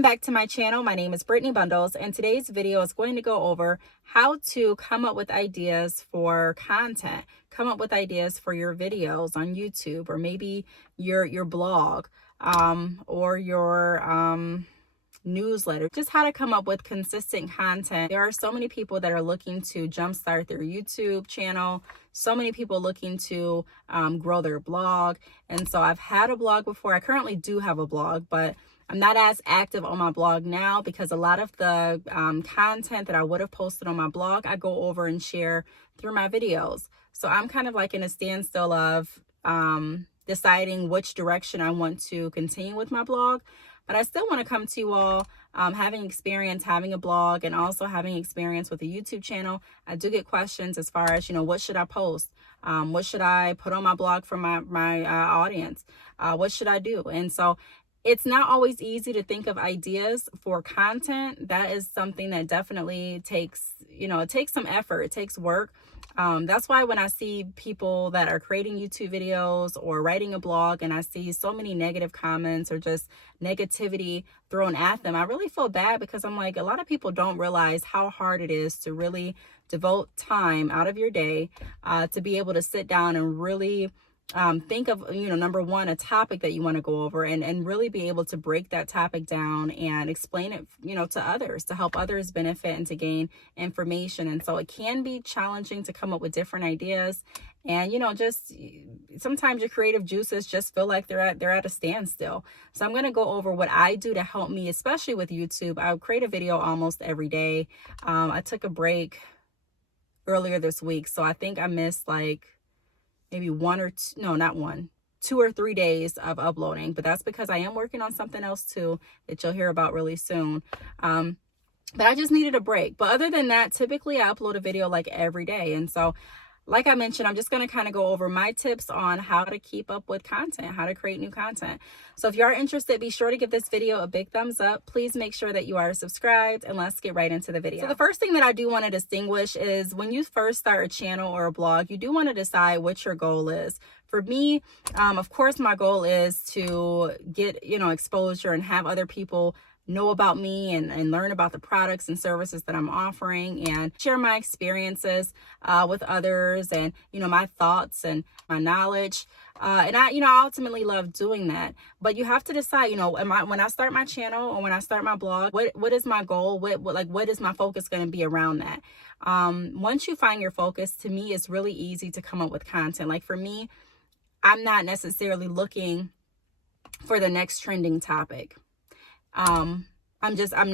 Welcome back to my channel. My name is Brittney Bundles, and today's video is going to go over how to come up with ideas for content, come up with ideas for your videos on YouTube, or maybe your blog, or your newsletter. Just how to come up with consistent content. There are so many people that are looking to jumpstart their YouTube channel, so many people looking to grow their blog. And so I've had a blog before. I currently do have a blog, but I'm not as active on my blog now because a lot of the content that I would have posted on my blog, I go over and share through my videos. So I'm kind of like in a standstill of deciding which direction I want to continue with my blog. But I still want to come to you all having experience having a blog and also having experience with a YouTube channel. I do get questions as far as, what should I post? What should I put on my blog for my audience? What should I do? And so it's not always easy to think of ideas for content. That is something that definitely takes, it takes some effort. It takes work. That's why when I see people that are creating YouTube videos or writing a blog and I see so many negative comments or just negativity thrown at them, I really feel bad because I'm like, a lot of people don't realize how hard it is to really devote time out of your day to be able to sit down and really think of, number one, a topic that you want to go over and really be able to break that topic down and explain it, to others, to help others benefit and to gain information. And so it can be challenging to come up with different ideas. And, just sometimes your creative juices just feel like they're at a standstill. So I'm going to go over what I do to help me, especially with YouTube. I create a video almost every day. I took a break earlier this week. So I think I missed maybe 2 or 3 days of uploading, but that's because I am working on something else too that you'll hear about really soon. But I just needed a break. But other than that, typically I upload a video every day. And so like I mentioned, I'm just going to kind of go over my tips on how to keep up with content, how to create new content. So if you are interested, be sure to give this video a big thumbs up. Please make sure that you are subscribed, and let's get right into the video. So the first thing that I do want to distinguish is when you first start a channel or a blog, you do want to decide what your goal is. For me, of course, my goal is to get, exposure and have other people know about me and learn about the products and services that I'm offering and share my experiences with others and, my thoughts and my knowledge. And I ultimately love doing that. But you have to decide, when I start my channel or when I start my blog, what is my goal? What is my focus going to be around that? Once you find your focus, to me, it's really easy to come up with content. Like for me, I'm not necessarily looking for the next trending topic. I'm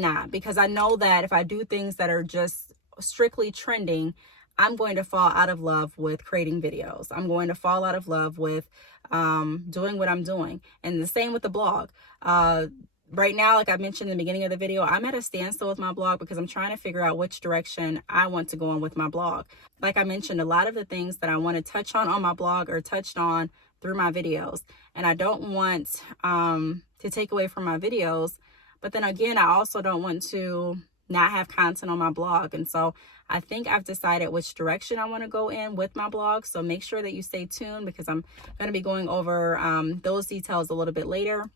not, because I know that if I do things that are just strictly trending, I'm going to fall out of love with creating videos. I'm going to fall out of love with doing what I'm doing. And the same with the blog. Right now, like I mentioned in the beginning of the video, I'm at a standstill with my blog because I'm trying to figure out which direction I want to go on with my blog. Like I mentioned, a lot of the things that I want to touch on my blog are touched on through my videos. And I don't want to take away from my videos. But then again, I also don't want to not have content on my blog. And so I think I've decided which direction I want to go in with my blog. So make sure that you stay tuned because I'm going to be going over those details a little bit later.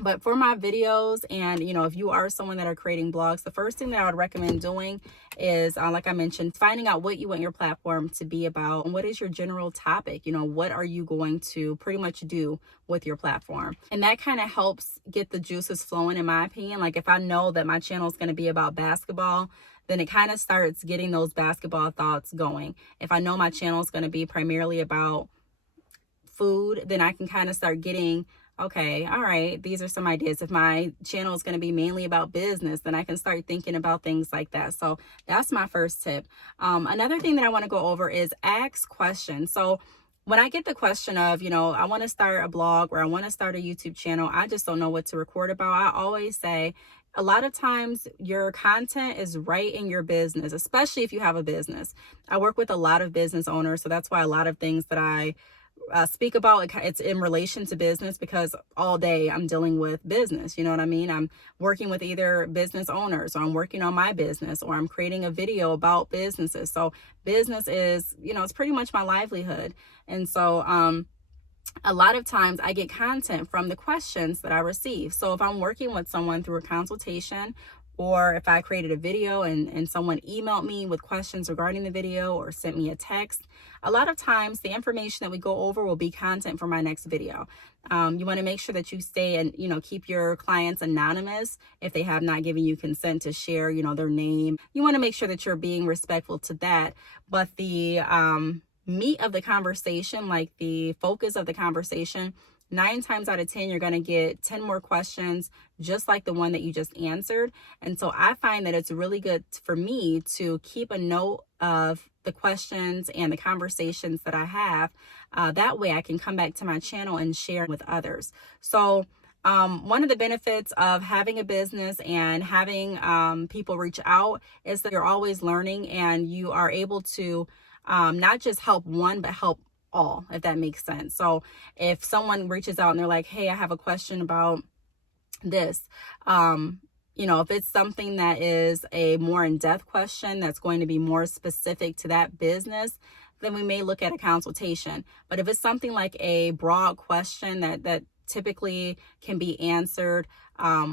But for my videos and, if you are someone that are creating blogs, the first thing that I would recommend doing is, like I mentioned, finding out what you want your platform to be about and what is your general topic. What are you going to pretty much do with your platform? And that kind of helps get the juices flowing, in my opinion. Like if I know that my channel is going to be about basketball, then it kind of starts getting those basketball thoughts going. If I know my channel is going to be primarily about food, then I can kind of start getting, okay, all right, these are some ideas. If my channel is going to be mainly about business, then I can start thinking about things like that. So that's my first tip. Another thing that I want to go over is ask questions. So when I get the question of, I want to start a blog or I want to start a YouTube channel, I just don't know what to record about. I always say, a lot of times your content is right in your business, especially if you have a business. I work with a lot of business owners, so that's why a lot of things that I speak about, it's in relation to business because all day I'm dealing with business. You know what I mean? I'm working with either business owners or I'm working on my business or I'm creating a video about businesses. So business is, it's pretty much my livelihood. And so a lot of times I get content from the questions that I receive. So if I'm working with someone through a consultation, or if I created a video and someone emailed me with questions regarding the video or sent me a text, a lot of times the information that we go over will be content for my next video. You want to make sure that you stay and, keep your clients anonymous if they have not given you consent to share, their name. You want to make sure that you're being respectful to that. But the meat of the conversation, like the focus of the conversation, 9 times out of 10, you're going to get 10 more questions, just like the one that you just answered. And so I find that it's really good for me to keep a note of the questions and the conversations that I have. That way I can come back to my channel and share with others. So one of the benefits of having a business and having people reach out is that you're always learning, and you are able to not just help one, but help all, if that makes sense. So if someone reaches out and they're like, hey, I have a question about this, if it's something that is a more in-depth question that's going to be more specific to that business, then we may look at a consultation. But if it's something like a broad question that typically can be answered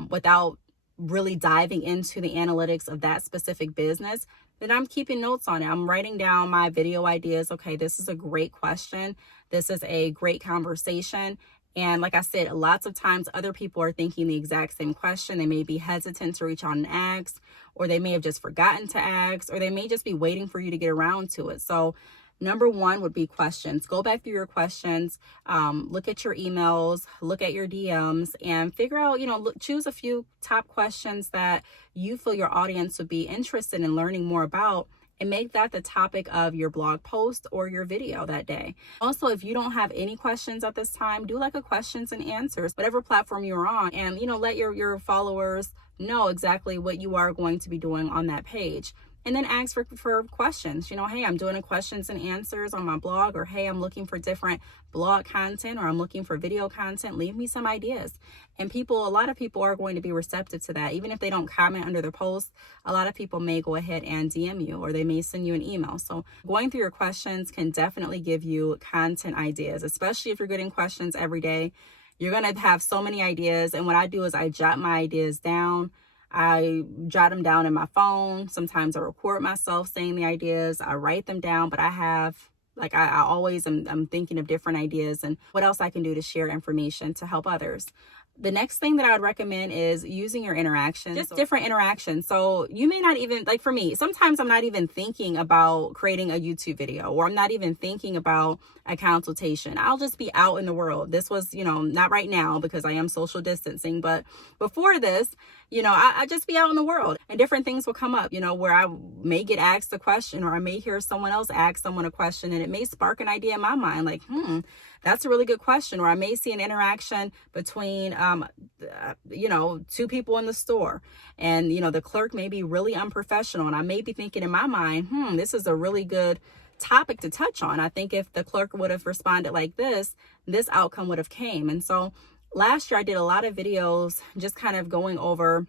without really diving into the analytics of that specific business, then I'm keeping notes on it. I'm writing down my video ideas. Okay, this is a great question. This is a great conversation. And like I said, lots of times other people are thinking the exact same question. They may be hesitant to reach out and ask, or they may have just forgotten to ask, or they may just be waiting for you to get around to it. So number one would be questions. Go back through your questions, look at your emails, look at your DMs, and figure out, choose a few top questions that you feel your audience would be interested in learning more about, and make that the topic of your blog post or your video that day. Also, if you don't have any questions at this time, do like a questions and answers, whatever platform you're on, and, let your followers know exactly what you are going to be doing on that page. And then ask for questions. Hey, I'm doing a questions and answers on my blog, or hey, I'm looking for different blog content, or I'm looking for video content. Leave me some ideas. And a lot of people are going to be receptive to that. Even if they don't comment under the post, a lot of people may go ahead and DM you, or they may send you an email. So going through your questions can definitely give you content ideas, especially if you're getting questions every day. You're going to have so many ideas. And what I do is I jot my ideas down. I jot them down in my phone. Sometimes I record myself saying the ideas. I write them down, but I always am thinking of different ideas and what else I can do to share information to help others. The next thing that I would recommend is using your interactions, just different interactions. So you may not even, like for me, sometimes I'm not even thinking about creating a YouTube video, or I'm not even thinking about a consultation. I'll just be out in the world. This was, not right now because I am social distancing, but before this, I just be out in the world, and different things will come up, where I may get asked a question, or I may hear someone else ask someone a question, and it may spark an idea in my mind, like, that's a really good question. Or I may see an interaction between, two people in the store, and, the clerk may be really unprofessional. And I may be thinking in my mind, this is a really good topic to touch on. I think if the clerk would have responded like this outcome would have came. And so last year I did a lot of videos just kind of going over,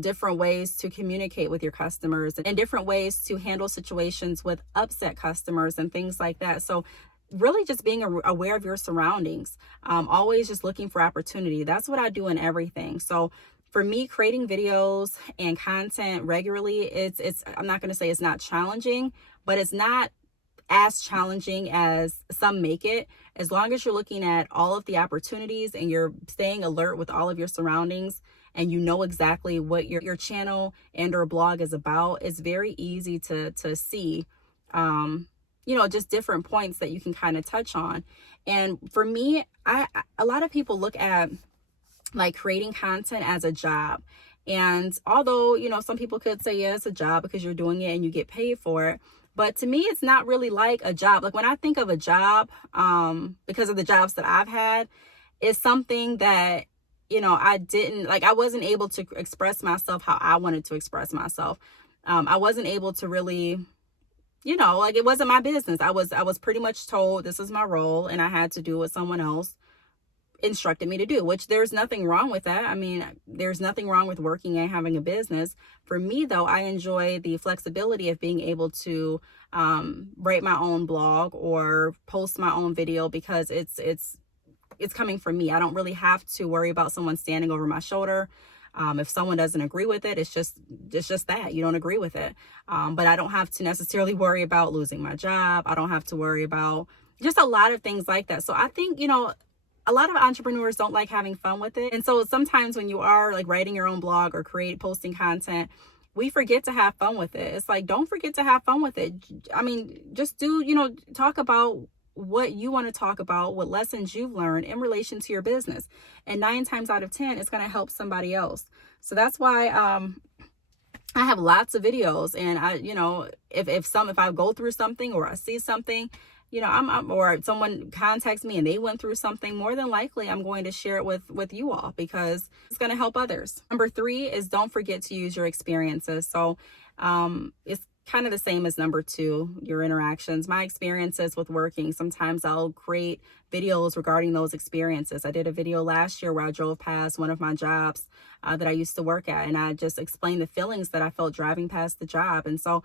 different ways to communicate with your customers, and different ways to handle situations with upset customers and things like that. So really just being aware of your surroundings, always just looking for opportunity. That's what I do in everything. So for me, creating videos and content regularly, it's I'm not going to say it's not challenging, but it's not as challenging as some make it. As long as you're looking at all of the opportunities and you're staying alert with all of your surroundings, and you know exactly what your channel and or blog is about, it's very easy to see just different points that you can kind of touch on. And for me, a lot of people look at like creating content as a job. And although, some people could say, yeah, it's a job because you're doing it and you get paid for it. But to me, it's not really like a job. Like when I think of a job, because of the jobs that I've had, it's something that, I wasn't able to express myself how I wanted to express myself. I wasn't able to really, it wasn't my business. I was pretty much told this is my role, and I had to do what someone else instructed me to do, which there's nothing wrong with that. I mean, there's nothing wrong with working and having a business. For me, though, I enjoy the flexibility of being able to write my own blog or post my own video, because it's coming from me. I don't really have to worry about someone standing over my shoulder. If someone doesn't agree with it, it's just that you don't agree with it. But I don't have to necessarily worry about losing my job. I don't have to worry about just a lot of things like that. So I think, a lot of entrepreneurs don't like having fun with it. And so sometimes when you are like writing your own blog or posting content, we forget to have fun with it. It's like, don't forget to have fun with it. I mean, just talk about what you want to talk about, what lessons you've learned in relation to your business. And 9 times out of 10, it's going to help somebody else. So that's why I have lots of videos. And if I go through something or I see something, or someone contacts me and they went through something, more than likely I'm going to share it with you all, because it's going to help others. Number 3 is don't forget to use your experiences. So it's kind of the same as number 2, your interactions. My experiences with working, sometimes I'll create videos regarding those experiences. I did a video last year where I drove past one of my jobs that I used to work at, and I just explained the feelings that I felt driving past the job. And so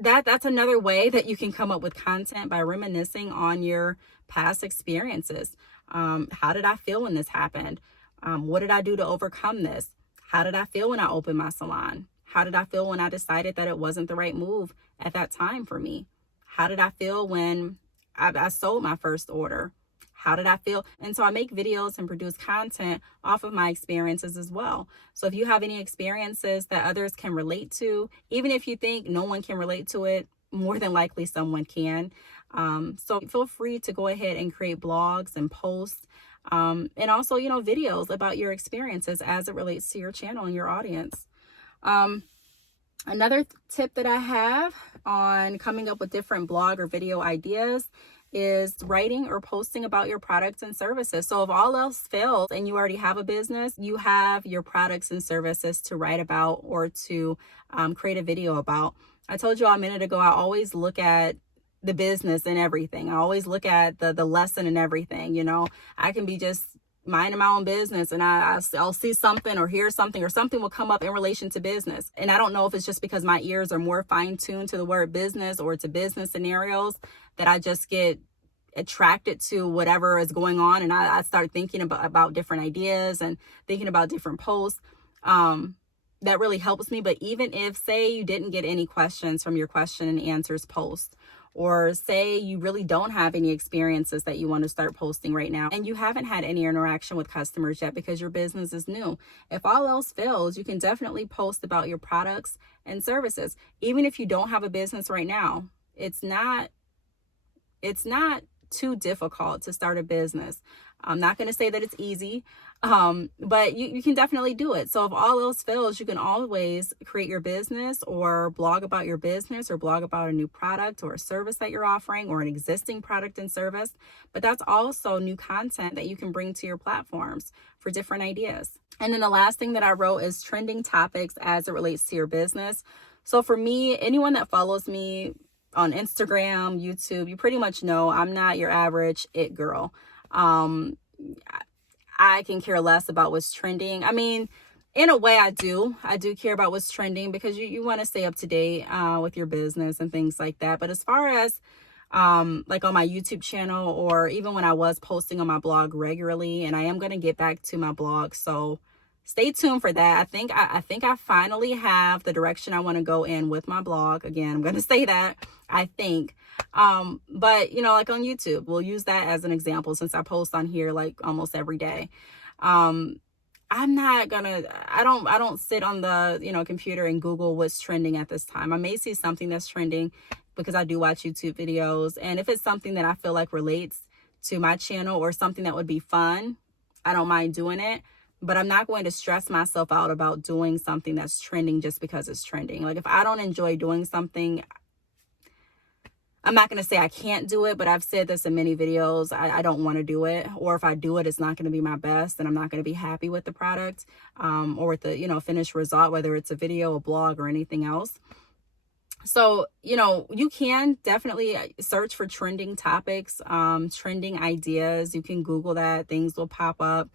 that's another way that you can come up with content, by reminiscing on your past experiences. How did I feel when this happened? What did I do to overcome this? How did I feel when I opened my salon? How did I feel when I decided that it wasn't the right move at that time for me? How did I feel when I sold my first order? How did I feel? And so I make videos and produce content off of my experiences as well. So if you have any experiences that others can relate to, even if you think no one can relate to it, more than likely someone can. So feel free to go ahead and create blogs and posts, and also, videos about your experiences as it relates to your channel and your audience. Another tip that I have on coming up with different blog or video ideas is writing or posting about your products and services. So if all else fails and you already have a business, you have your products and services to write about or to create a video about. I told you a minute ago, I always look at the business and everything. I always look at the lesson and everything. I can be just minding my own business and I'll see something or hear something, or something will come up in relation to business. And I don't know if it's just because my ears are more fine-tuned to the word business or to business scenarios, that I just get attracted to whatever is going on. And I start thinking about different ideas and thinking about different posts. That really helps me. But even if, say, you didn't get any questions from your question and answers post, or say you really don't have any experiences that you want to start posting right now, and you haven't had any interaction with customers yet because your business is new, if all else fails, you can definitely post about your products and services. Even if you don't have a business right now, it's not too difficult to start a business. I'm not going to say that it's easy, but you can definitely do it. So if all else fails, you can always create your business or blog about your business, or blog about a new product or a service that you're offering, or an existing product and service. But that's also new content that you can bring to your platforms for different ideas. And then the last thing that I wrote is trending topics as it relates to your business. So for me, anyone that follows me on Instagram, YouTube, you pretty much know I'm not your average it girl. I can care less about what's trending. I mean, in a way I do care about what's trending, because you want to stay up to date with your business and things like that. But as far as like on my YouTube channel, or even when I was posting on my blog regularly, and I am going to get back to my blog, so stay tuned for that. I think I finally have the direction I want to go in with my blog. Again, I'm going to say that, I think. But like on YouTube, we'll use that as an example, since I post on here like almost every day. I don't sit on the, computer and Google what's trending at this time. I may see something that's trending because I do watch YouTube videos. And if it's something that I feel like relates to my channel, or something that would be fun, I don't mind doing it. But I'm not going to stress myself out about doing something that's trending just because it's trending. Like if I don't enjoy doing something, I'm not going to say I can't do it, but I've said this in many videos. I don't want to do it. Or if I do it, it's not going to be my best, and I'm not going to be happy with the product or with the, finished result, whether it's a video, a blog, or anything else. So, you can definitely search for trending topics, trending ideas. You can Google that, things will pop up.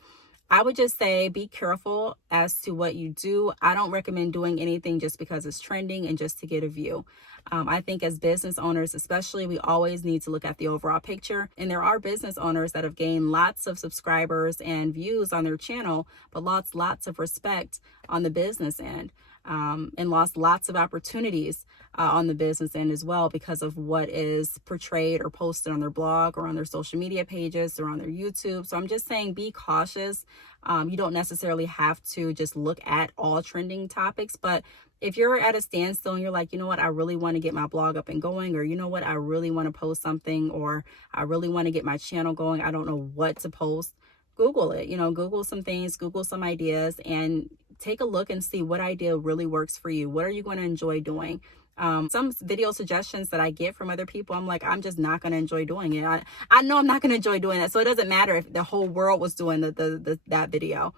I would just say be careful as to what you do. I don't recommend doing anything just because it's trending and just to get a view. I think as business owners, especially, we always need to look at the overall picture. And there are business owners that have gained lots of subscribers and views on their channel, but lots of respect on the business end. And lost lots of opportunities on the business end as well because of what is portrayed or posted on their blog or on their social media pages or on their YouTube. So I'm just saying be cautious. You don't necessarily have to just look at all trending topics, but if you're at a standstill and you're like, you know what, I really want to get my blog up and going, or you know what, I really want to post something, or I really want to get my channel going, I don't know what to post, Google it, Google some things, Google some ideas, and take a look and see what idea really works for you. What are you going to enjoy doing? Some video suggestions that I get from other people, I'm like, I'm just not going to enjoy doing it. I know I'm not going to enjoy doing that. So it doesn't matter if the whole world was doing that video.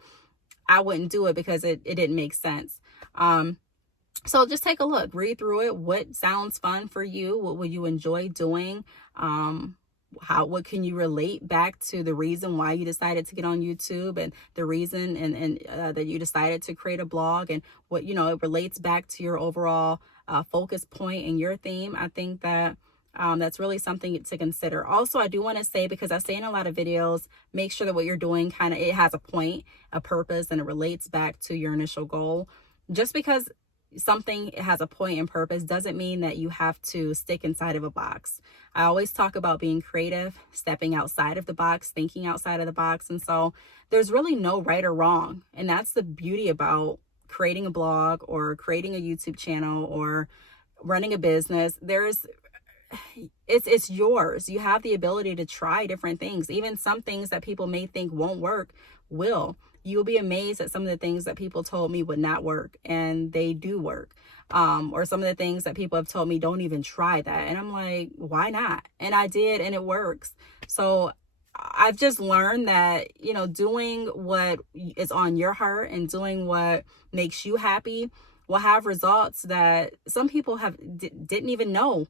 I wouldn't do it because it didn't make sense. So just take a look, read through it. What sounds fun for you? What will you enjoy doing? What can you relate back to the reason why you decided to get on YouTube, and the reason and that you decided to create a blog, and what, it relates back to your overall focus point and your theme. I think that that's really something to consider. Also, I do want to say, because I say in a lot of videos, make sure that what you're doing it has a point, a purpose, and it relates back to your initial goal. Just because something has a point and purpose doesn't mean that you have to stick inside of a box. I always talk about being creative, stepping outside of the box, thinking outside of the box. And so there's really no right or wrong. And that's the beauty about creating a blog or creating a YouTube channel or running a business. It's yours. You have the ability to try different things. Even some things that people may think won't work will. You'll be amazed at some of the things that people told me would not work, and they do work. Or some of the things that people have told me, don't even try that. And I'm like, why not? And I did, and it works. So I've just learned that, doing what is on your heart and doing what makes you happy will have results that some people didn't even know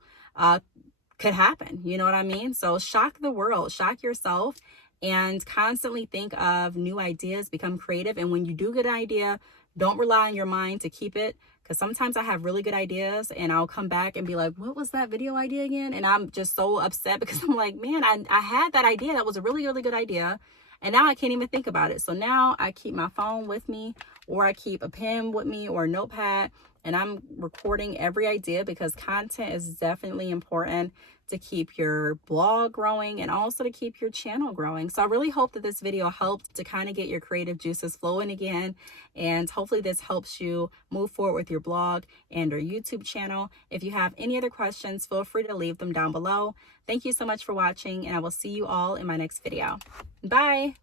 could happen. You know what I mean? So shock the world, shock yourself, and constantly think of new ideas, become creative. And when you do get an idea, don't rely on your mind to keep it. Because sometimes I have really good ideas and I'll come back and be like, what was that video idea again? And I'm just so upset because I'm like, man, I had that idea. That was a really, really good idea. And now I can't even think about it. So now I keep my phone with me, or I keep a pen with me or a notepad, and I'm recording every idea, because content is definitely important to keep your blog growing and also to keep your channel growing. So I really hope that this video helped to kind of get your creative juices flowing again. And hopefully this helps you move forward with your blog and your YouTube channel. If you have any other questions, feel free to leave them down below. Thank you so much for watching, and I will see you all in my next video. Bye.